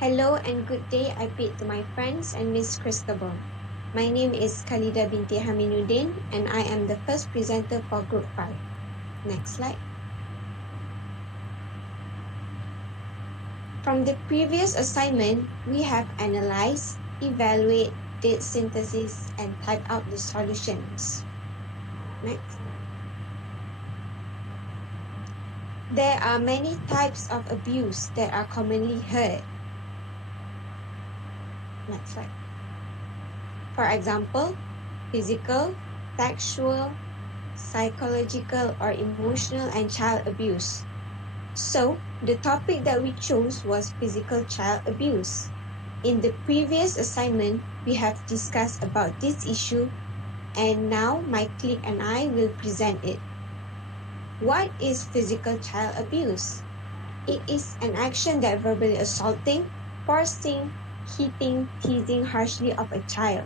Hello and good day I bid to my friends and Miss Christabel. My name is Khalida Binti Haminuddin and I am the first presenter for Group 5. Next slide. From the previous assignment, we have analyzed, evaluate, did synthesis and type out the solutions. Next. There are many types of abuse that are commonly heard. Next slide. For example, physical, sexual, psychological or emotional and child abuse. So, the topic that we chose was physical child abuse. In the previous assignment, we have discussed about this issue and now my colleague and I will present it. What is physical child abuse? It is an action that verbally assaulting, forcing, hitting, teasing harshly of a child.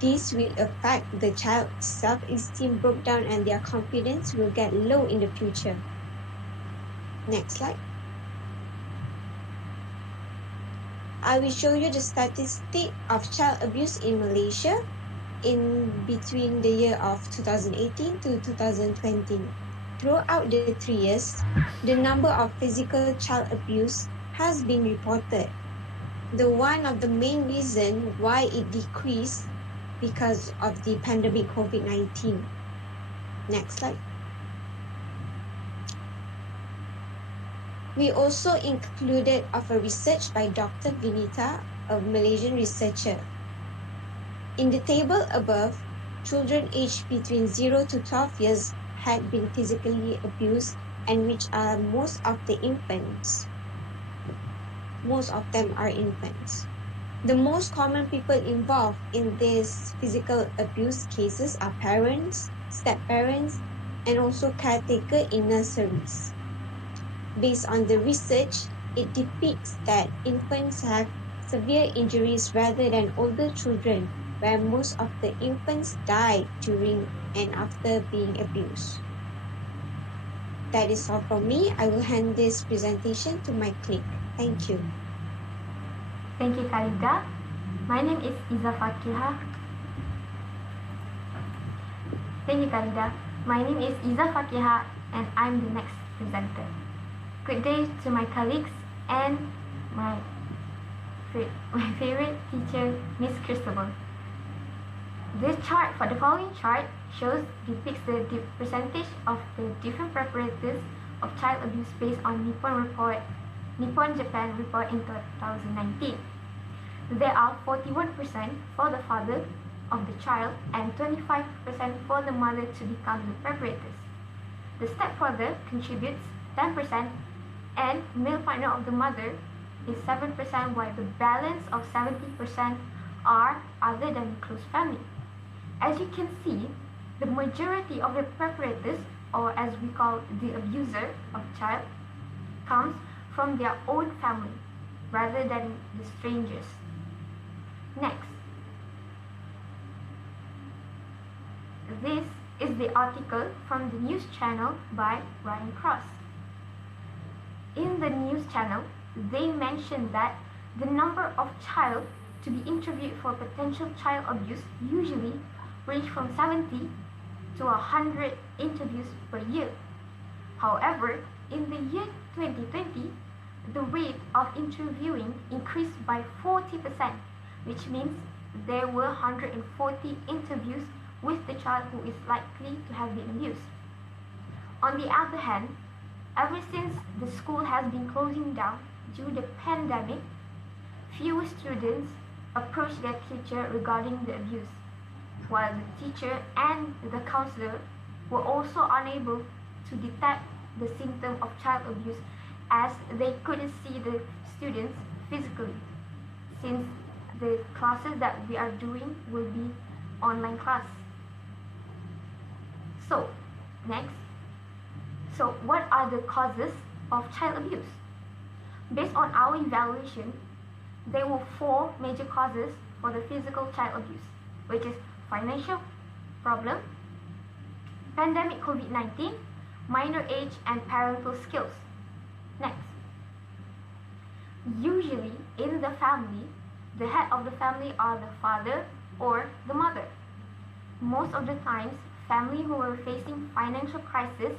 This will affect the child's self-esteem broke down and their confidence will get low in the future. Next slide. I will show you the statistic of child abuse in Malaysia in between the year of 2018 to 2020. Throughout the 3 years, the number of physical child abuse has been reported. The one of the main reason why it decreased because of the pandemic COVID-19. Next slide. We also included of a research by Dr. Vinita, a Malaysian researcher. In the table above, children aged between 0 to 12 years had been physically abused and which are most of the infants. Most of them are infants. The most common people involved in these physical abuse cases are parents, step-parents, and also caretaker in nurseries. Based on the research, it depicts that infants have severe injuries rather than older children, where most of the infants die during and after being abused. That is all from me. I will hand this presentation to my colleague. Thank you. Thank you, Khalida. My name is Izzah Faqihah. Thank you, Khalida. My name is Izzah Faqihah and I'm the next presenter. Good day to my colleagues and my favorite teacher, Miss Christabel. This chart, for the following chart, depicts the percentage of the different preparators of child abuse based on Nippon-Japan report in 2019. There are 41% for the father of the child and 25% for the mother to become the preparators. The stepfather contributes 10% and male partner of the mother is 7%, while the balance of 70% are other than close family. As you can see, the majority of the preparators, or as we call the abuser of child, comes from their own family rather than the strangers. Next. This is the article from the news channel by Ryan Cross. In the news channel, they mentioned that the number of child to be interviewed for potential child abuse usually range from 70 to 100 interviews per year. However, in the year 2020, the rate of interviewing increased by 40%, which means there were 140 interviews with the child who is likely to have been abused. On the other hand, ever since the school has been closing down due to the pandemic, fewer students approach their teacher regarding the abuse, while the teacher and the counselor were also unable to detect the symptom of child abuse as they couldn't see the students physically, since the classes that we are doing will be online class. So, next. So, what are the causes of child abuse? Based on our evaluation, there were 4 major causes for the physical child abuse, which is financial problem, pandemic COVID-19, minor age, and parental skills. Next. Usually, in the family, the head of the family are the father or the mother. Most of the times, families who were facing financial crisis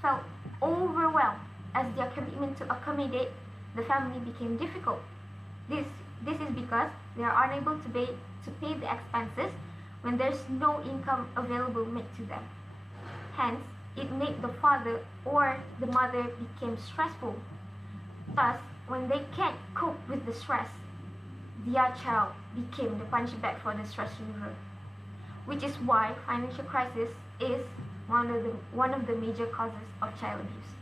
felt overwhelmed as their commitment to accommodate the family became difficult. This, this is because they are unable to pay the expenses when there's no income available made to them. Hence, it made the father or the mother became stressful. Thus, when they can't cope with the stress, their child became the punching bag for the stress reliever, which is why financial crisis is one of the major causes of child abuse.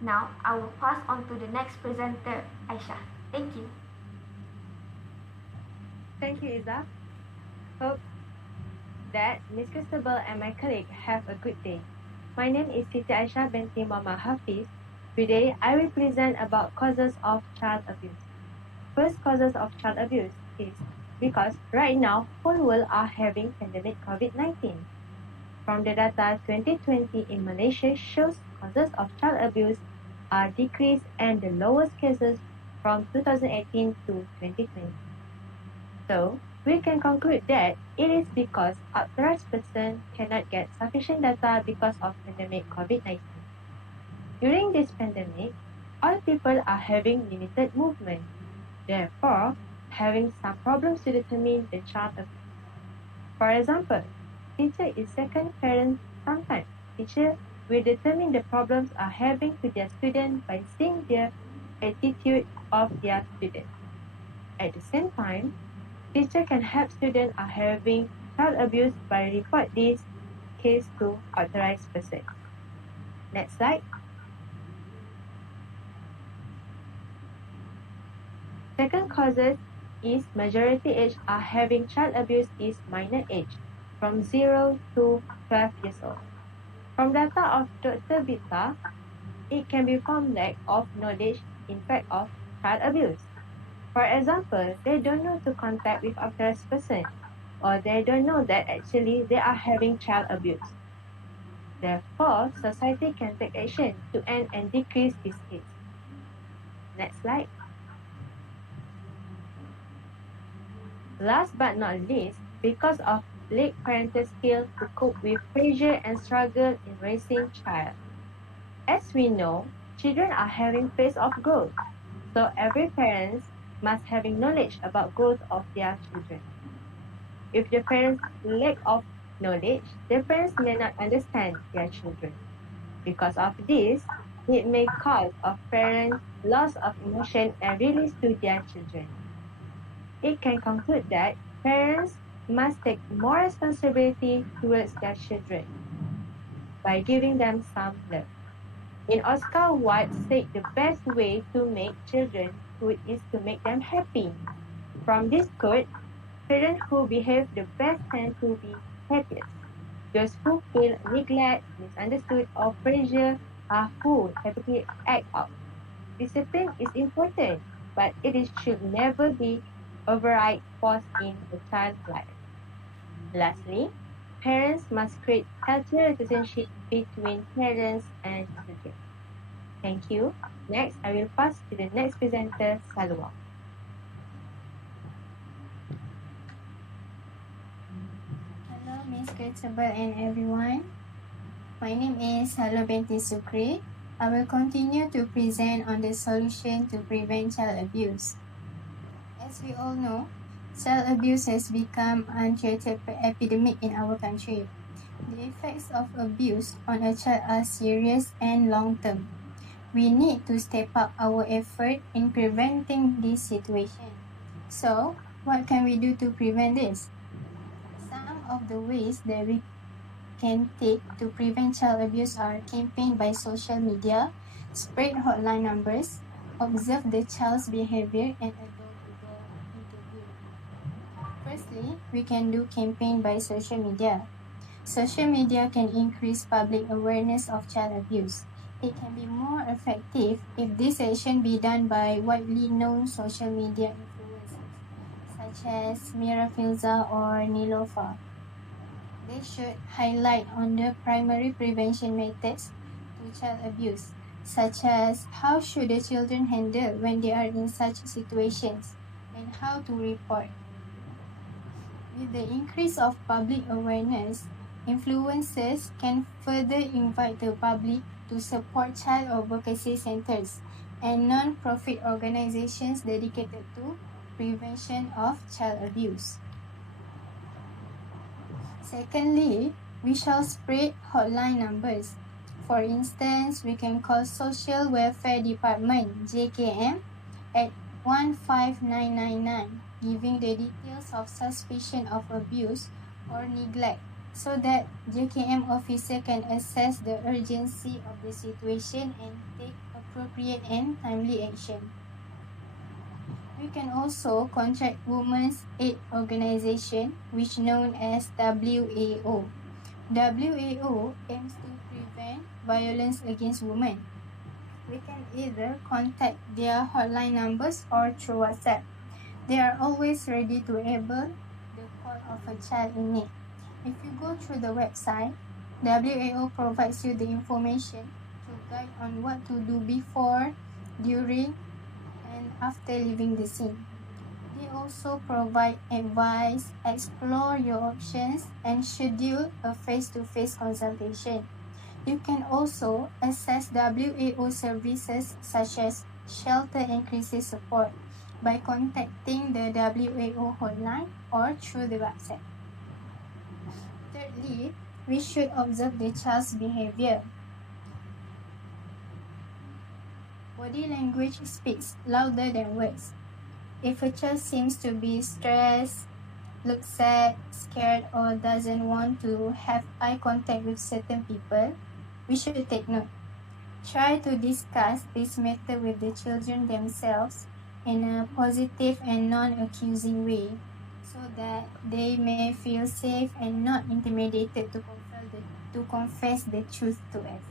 Now, I will pass on to the next presenter, Aisyah. Thank you. Thank you, Izzah. Hope that Miss Christabel and my colleague have a good day. My name is Siti Aisyah Binti Mama Hafez. Today, I will present about causes of child abuse. First causes of child abuse is because right now, whole world are having pandemic COVID-19. From the data 2020 in Malaysia shows causes of child abuse are decreased and the lowest cases from 2018 to 2020. So, we can conclude that it is because authorized person cannot get sufficient data because of pandemic COVID-19. During this pandemic, all people are having limited movement. Therefore, having some problems to determine the child abuse. For example, teacher is second parent sometimes. Teacher will determine the problems are having to their student by seeing their attitude of their student. At the same time, teacher can help students are having child abuse by report this case to authorized person. Next slide. Second causes is majority age are having child abuse is minor age, from 0 to 12 years old. From data of Dr. Bita, it can be from lack of knowledge in fact of child abuse. For example, they don't know to contact with authorized person, or they don't know that actually they are having child abuse. Therefore, society can take action to end and decrease this case. Next slide. Last but not least, because of lack parental skill to cope with pressure and struggle in raising child. As we know, children are having phase of growth, so every parent must having knowledge about growth of their children. If the parents lack of knowledge, the parents may not understand their children. Because of this, it may cause of parents loss of emotion and release to their children. It can conclude that parents must take more responsibility towards their children by giving them some love. In Oscar Wilde said the best way to make children good is to make them happy. From this quote, children who behave the best tend to be happiest. Those who feel neglect, misunderstood, or pressure are who typically act out. Discipline is important, but should never be override force in the child's life. Lastly, parents must create healthy relationship between parents and children. Thank you. Next, I will pass to the next presenter, Salwa. Hello, Miss Christabel and everyone. My name is Binti Sukri. I will continue to present on the solution to prevent child abuse. As we all know, child abuse has become an untreated epidemic in our country. The effects of abuse on a child are serious and long-term. We need to step up our effort in preventing this situation. So, what can we do to prevent this? Some of the ways that we can take to prevent child abuse are campaign by social media, spread hotline numbers, observe the child's behavior, and adult interview. Firstly, we can do campaign by social media. Social media can increase public awareness of child abuse. It can be more effective if this action be done by widely known social media influencers, such as Mira Filza or Nilofa. They should highlight on the primary prevention methods to child abuse, such as how should the children handle when they are in such situations and how to report. With the increase of public awareness, influencers can further invite the public to support child advocacy centers and non-profit organizations dedicated to prevention of child abuse. Secondly, we shall spread hotline numbers. For instance, we can call Social Welfare Department (JKM) at 15999, giving the details of suspicion of abuse or neglect so that JKM officer can assess the urgency of the situation and take appropriate and timely action. We can also contact Women's Aid Organization, which known as WAO. WAO aims to prevent violence against women. We can either contact their hotline numbers or through WhatsApp. They are always ready to able the call of a child in need. If you go through the website, WAO provides you the information to guide on what to do before, during, and after leaving the scene. They also provide advice, explore your options, and schedule a face-to-face consultation. You can also access WAO services such as shelter and crisis support by contacting the WAO hotline or through the website. Thirdly, we should observe the child's behavior. Body language speaks louder than words. If a child seems to be stressed, looks sad, scared, or doesn't want to have eye contact with certain people, we should take note. Try to discuss this matter with the children themselves in a positive and non-accusing way so that they may feel safe and not intimidated to confess the truth to us.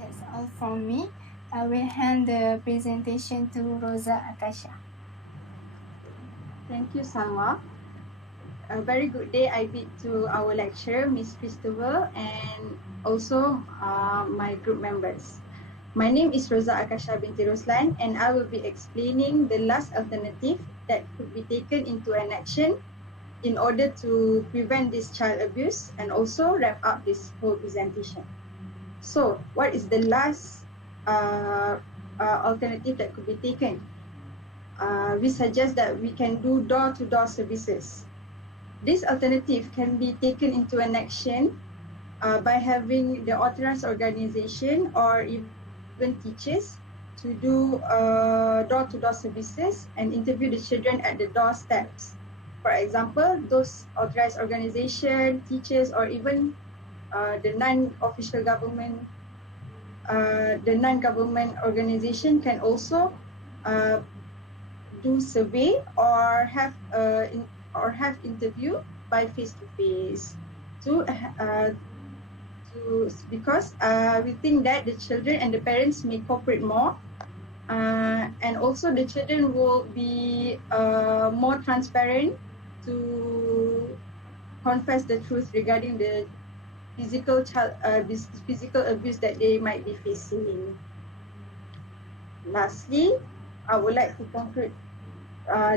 That's all from me. I will hand the presentation to Roza Aqasyah. Thank you, Salwa. A very good day I bid to our lecturer, Miss Christopher, and also my group members. My name is Roza Aqasyah Binti Roslan, and I will be explaining the last alternative that could be taken into an action in order to prevent this child abuse and also wrap up this whole presentation. So, what is the last alternative that could be taken? We suggest that we can do door-to-door services. This alternative can be taken into an action by having the authorized organization or even teachers to do door-to-door services and interview the children at the doorsteps. For example, those authorized organization, teachers, or even the non-official government, the non-government organization can also do survey or have interview by face-to-face because we think that the children and the parents may cooperate more, and also the children will be more transparent to confess the truth regarding the physical abuse that they might be facing. Lastly, I would like to conclude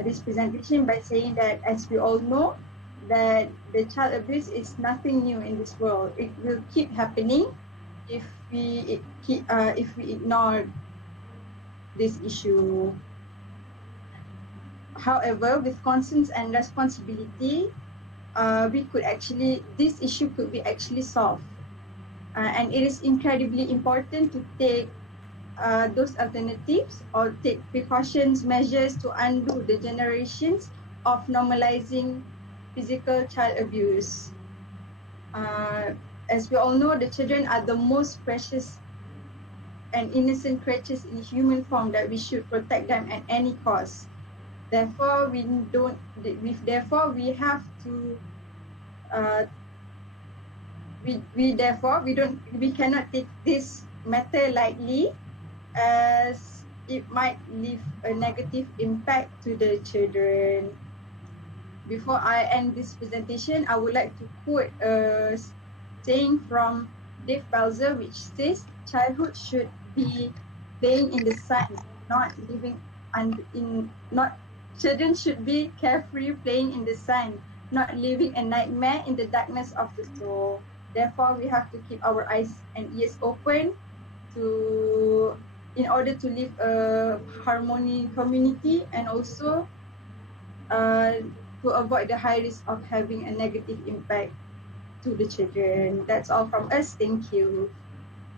this presentation by saying that, as we all know, that the child abuse is nothing new in this world. It will keep happening if we ignore this issue. However, with conscience and responsibility, this issue could be actually solved, and it is incredibly important to take those alternatives or take precautions, measures to undo the generations of normalizing physical child abuse. As we all know, the children are the most precious and innocent creatures in human form that we should protect them at any cost. Therefore, we have to we cannot take this matter lightly, as it might leave a negative impact to the children. Before I end this presentation, I would like to quote a saying from Dave Belzer, which says childhood should be playing in the sun, not living children should be carefree playing in the sun, not living a nightmare in the darkness of the soul. Therefore, we have to keep our eyes and ears open in order to live a harmony community, and also to avoid the high risk of having a negative impact to the children. That's all from us. Thank you.